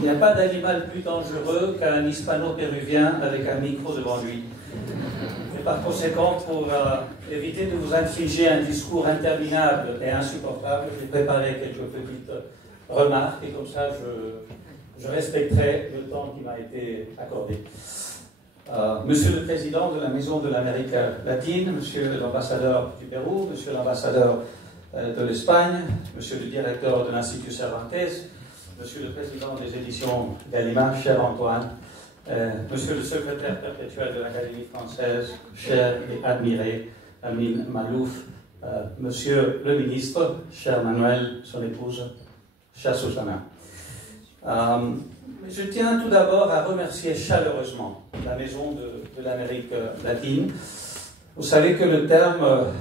Il n'y a pas d'animal plus dangereux qu'un hispano-péruvien avec un micro devant lui. Et par conséquent, pour éviter de vous infliger un discours interminable et insupportable, j'ai préparé quelques petites remarques et comme ça, je respecterai le temps qui m'a été accordé. Monsieur le Président de la Maison de l'Amérique latine, Monsieur l'ambassadeur du Pérou, Monsieur l'ambassadeur de l'Espagne, Monsieur le directeur de l'Institut Cervantes, Monsieur le Président des éditions Gallimard, cher Antoine, Monsieur le secrétaire perpétuel de l'Académie française, cher et admiré Amin Malouf, Monsieur le ministre, cher Manuel, son épouse, chère Susanna. Je tiens tout d'abord à remercier chaleureusement la Maison de l'Amérique latine. Vous savez que le terme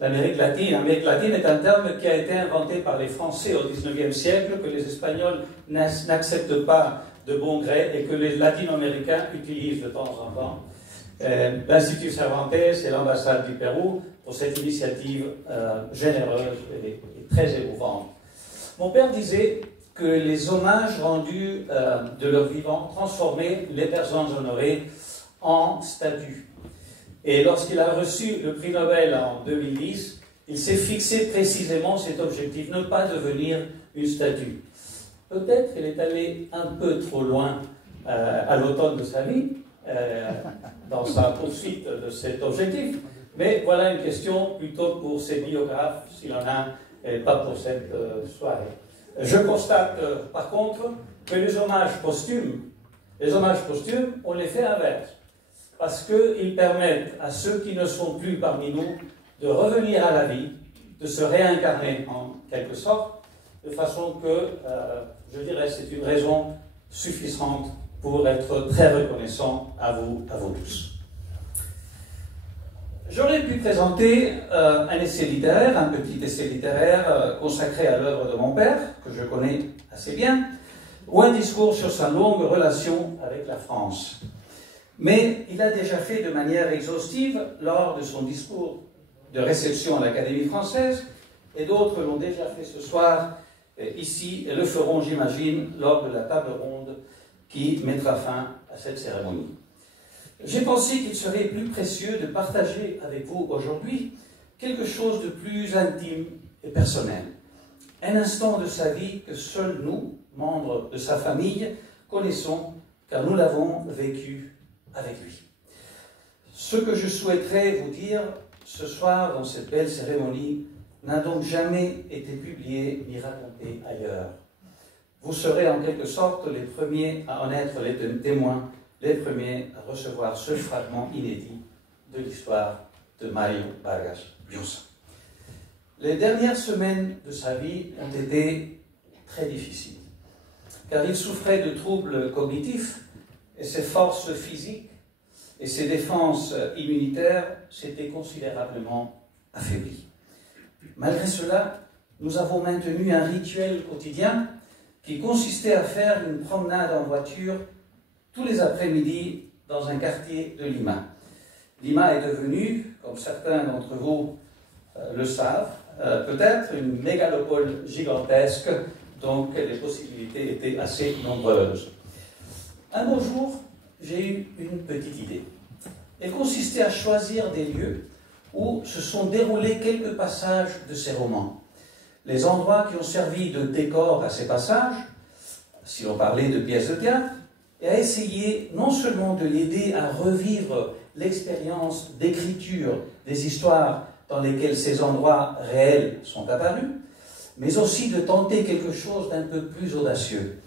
l'Amérique latine est un terme qui a été inventé par les Français au XIXe siècle, que les Espagnols n'acceptent pas de bon gré et que les Latino-Américains utilisent de temps en temps. L'Institut Cervantes et l'ambassade du Pérou pour cette initiative généreuse et très émouvante. Mon père disait que les hommages rendus de leur vivant transformaient les personnes honorées en statues. Et lorsqu'il a reçu le prix Nobel en 2010, il s'est fixé précisément cet objectif, ne pas devenir une statue. Peut-être qu'il est allé un peu trop loin à l'automne de sa vie, dans sa poursuite de cet objectif, mais voilà une question plutôt pour ses biographes, s'il en a, et pas pour cette soirée. Je constate par contre que les hommages posthumes, on les fait inverse, parce qu'ils permettent à ceux qui ne sont plus parmi nous de revenir à la vie, de se réincarner en quelque sorte, de façon que, je dirais, c'est une raison suffisante pour être très reconnaissant à vous tous. J'aurais pu présenter un essai littéraire, un petit essai littéraire consacré à l'œuvre de mon père, que je connais assez bien, ou un discours sur sa longue relation avec la France. Mais il a déjà fait de manière exhaustive lors de son discours de réception à l'Académie française, et d'autres l'ont déjà fait ce soir ici, et le feront, j'imagine, lors de la table ronde qui mettra fin à cette cérémonie. J'ai pensé qu'il serait plus précieux de partager avec vous aujourd'hui quelque chose de plus intime et personnel. Un instant de sa vie que seuls nous, membres de sa famille, connaissons, car nous l'avons vécu avec lui. Ce que je souhaiterais vous dire ce soir dans cette belle cérémonie n'a donc jamais été publié ni raconté ailleurs. Vous serez en quelque sorte les premiers à en être les témoins, les premiers à recevoir ce fragment inédit de l'histoire de Mario Vargas Llosa. Les dernières semaines de sa vie ont été très difficiles, car il souffrait de troubles cognitifs et ses forces physiques et ses défenses immunitaires s'étaient considérablement affaiblies. Malgré cela, nous avons maintenu un rituel quotidien qui consistait à faire une promenade en voiture tous les après-midi dans un quartier de Lima. Lima est devenue, comme certains d'entre vous le savent, peut-être une mégalopole gigantesque, donc les possibilités étaient assez nombreuses. Un beau jour, j'ai eu une petite idée. Elle consistait à choisir des lieux où se sont déroulés quelques passages de ces romans. Les endroits qui ont servi de décor à ces passages, si l'on parlait de pièces de théâtre, et à essayer non seulement de l'aider à revivre l'expérience d'écriture des histoires dans lesquelles ces endroits réels sont apparus, mais aussi de tenter quelque chose d'un peu plus audacieux.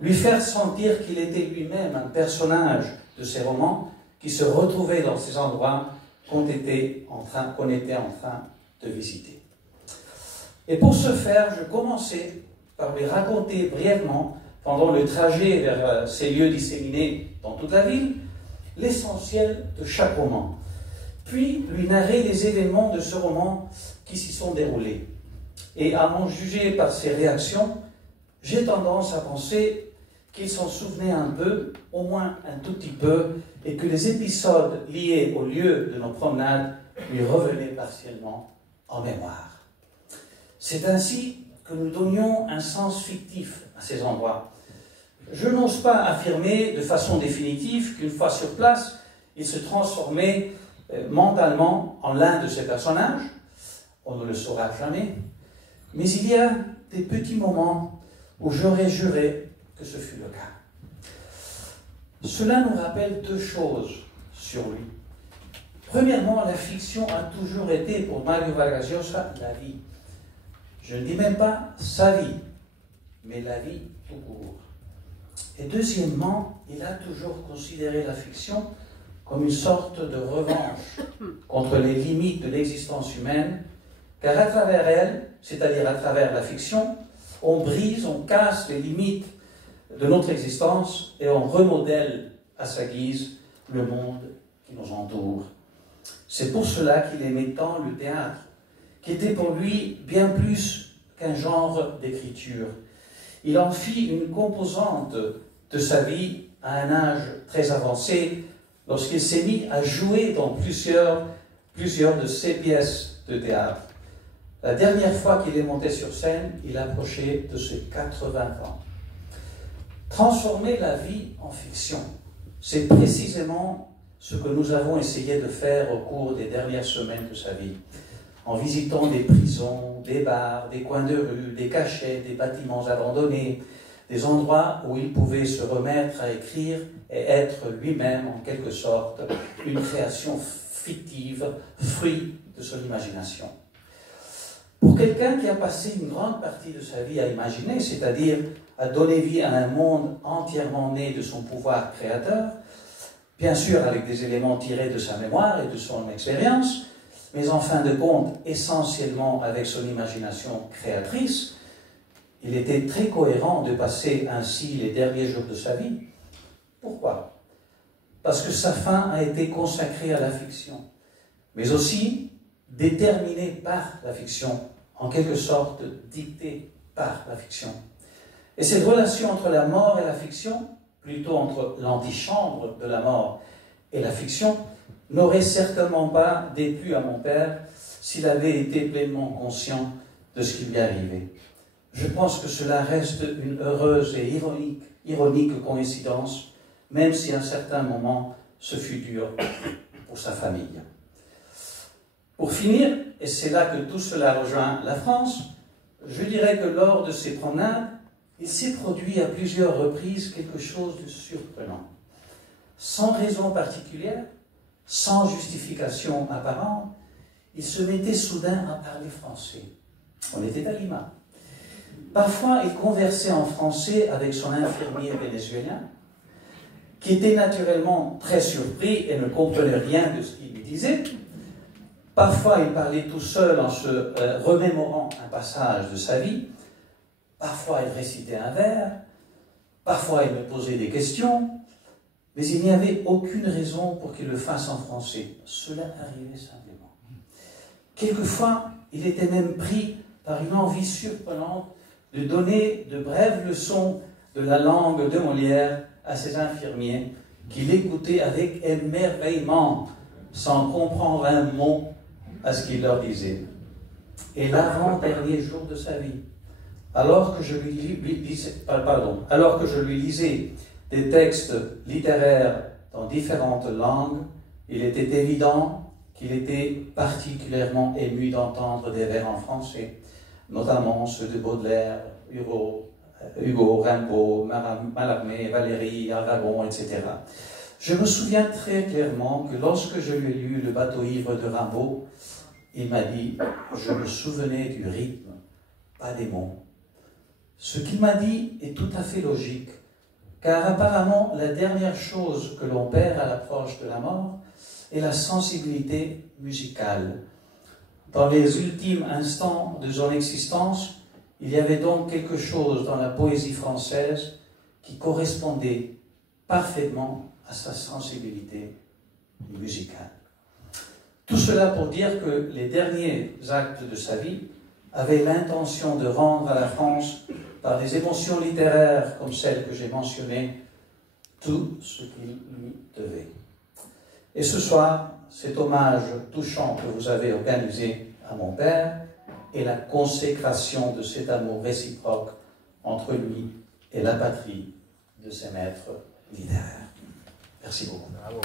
Lui faire sentir qu'il était lui-même un personnage de ces romans qui se retrouvait dans ces endroits qu'on était en train de visiter. Et pour ce faire, je commençais par lui raconter brièvement, pendant le trajet vers ces lieux disséminés dans toute la ville, l'essentiel de chaque roman, puis lui narrer les événements de ce roman qui s'y sont déroulés. Et à m'en juger par ses réactions, j'ai tendance à penser qu'il s'en souvenait un peu, au moins un tout petit peu, et que les épisodes liés au lieu de nos promenades lui revenaient partiellement en mémoire. C'est ainsi que nous donnions un sens fictif à ces endroits. Je n'ose pas affirmer de façon définitive qu'une fois sur place, il se transformait mentalement en l'un de ces personnages. On ne le saura jamais. Mais il y a des petits moments où j'aurais juré que ce fut le cas. Cela nous rappelle deux choses sur lui. Premièrement, la fiction a toujours été pour Mario Vargas Llosa la vie. Je ne dis même pas sa vie, mais la vie tout court. Et deuxièmement, il a toujours considéré la fiction comme une sorte de revanche contre les limites de l'existence humaine, car à travers elle, c'est-à-dire à travers la fiction, on brise, on casse les limites de notre existence et on remodèle à sa guise le monde qui nous entoure. C'est pour cela qu'il aimait tant le théâtre, qui était pour lui bien plus qu'un genre d'écriture. Il en fit une composante de sa vie à un âge très avancé, lorsqu'il s'est mis à jouer dans plusieurs de ses pièces de théâtre. La dernière fois qu'il est monté sur scène, il approchait de ses 80 ans. Transformer la vie en fiction, c'est précisément ce que nous avons essayé de faire au cours des dernières semaines de sa vie, en visitant des prisons, des bars, des coins de rue, des cachets, des bâtiments abandonnés, des endroits où il pouvait se remettre à écrire et être lui-même, en quelque sorte, une création fictive, fruit de son imagination. Pour quelqu'un qui a passé une grande partie de sa vie à imaginer, c'est-à-dire à donner vie à un monde entièrement né de son pouvoir créateur, bien sûr avec des éléments tirés de sa mémoire et de son expérience, mais en fin de compte essentiellement avec son imagination créatrice, il était très cohérent de passer ainsi les derniers jours de sa vie. Pourquoi? Parce que sa fin a été consacrée à la fiction, mais aussi déterminée par la fiction, en quelque sorte dictée par la fiction. Et cette relation entre la mort et la fiction, plutôt entre l'antichambre de la mort et la fiction, n'aurait certainement pas déplu à mon père s'il avait été pleinement conscient de ce qui lui arrivait. Je pense que cela reste une heureuse et ironique coïncidence, même si à un certain moment ce fut dur pour sa famille. Pour finir, et c'est là que tout cela rejoint la France, je dirais que lors de ces promenades, il s'est produit à plusieurs reprises quelque chose de surprenant. Sans raison particulière, sans justification apparente, il se mettait soudain à parler français. On était à Lima. Parfois, il conversait en français avec son infirmier vénézuélien, qui était naturellement très surpris et ne comprenait rien de ce qu'il lui disait. Parfois, il parlait tout seul en se remémorant un passage de sa vie. Parfois, il récitait un vers. Parfois, il me posait des questions. Mais il n'y avait aucune raison pour qu'il le fasse en français. Cela arrivait simplement. Quelquefois, il était même pris par une envie surprenante de donner de brèves leçons de la langue de Molière à ses infirmiers qui l'écoutaient avec émerveillement, sans comprendre un mot à ce qu'il leur disait. Et l'avant-dernier jour de sa vie, alors que je lui lisais des textes littéraires dans différentes langues, il était évident qu'il était particulièrement ému d'entendre des vers en français, notamment ceux de Baudelaire, Hugo, Rimbaud, Mallarmé, Valéry, Aragon, etc. Je me souviens très clairement que lorsque je lui ai lu Le bateau ivre de Rimbaud, il m'a dit « Je me souvenais du rythme, pas des mots ». Ce qu'il m'a dit est tout à fait logique, car apparemment la dernière chose que l'on perd à l'approche de la mort est la sensibilité musicale. Dans les ultimes instants de son existence, il y avait donc quelque chose dans la poésie française qui correspondait parfaitement à sa sensibilité musicale. Tout cela pour dire que les derniers actes de sa vie avaient l'intention de rendre à la France, par des émotions littéraires comme celles que j'ai mentionnées, tout ce qu'il lui devait. Et ce soir, cet hommage touchant que vous avez organisé à mon père est la consécration de cet amour réciproque entre lui et la patrie de ses maîtres littéraires. Merci beaucoup. Bravo.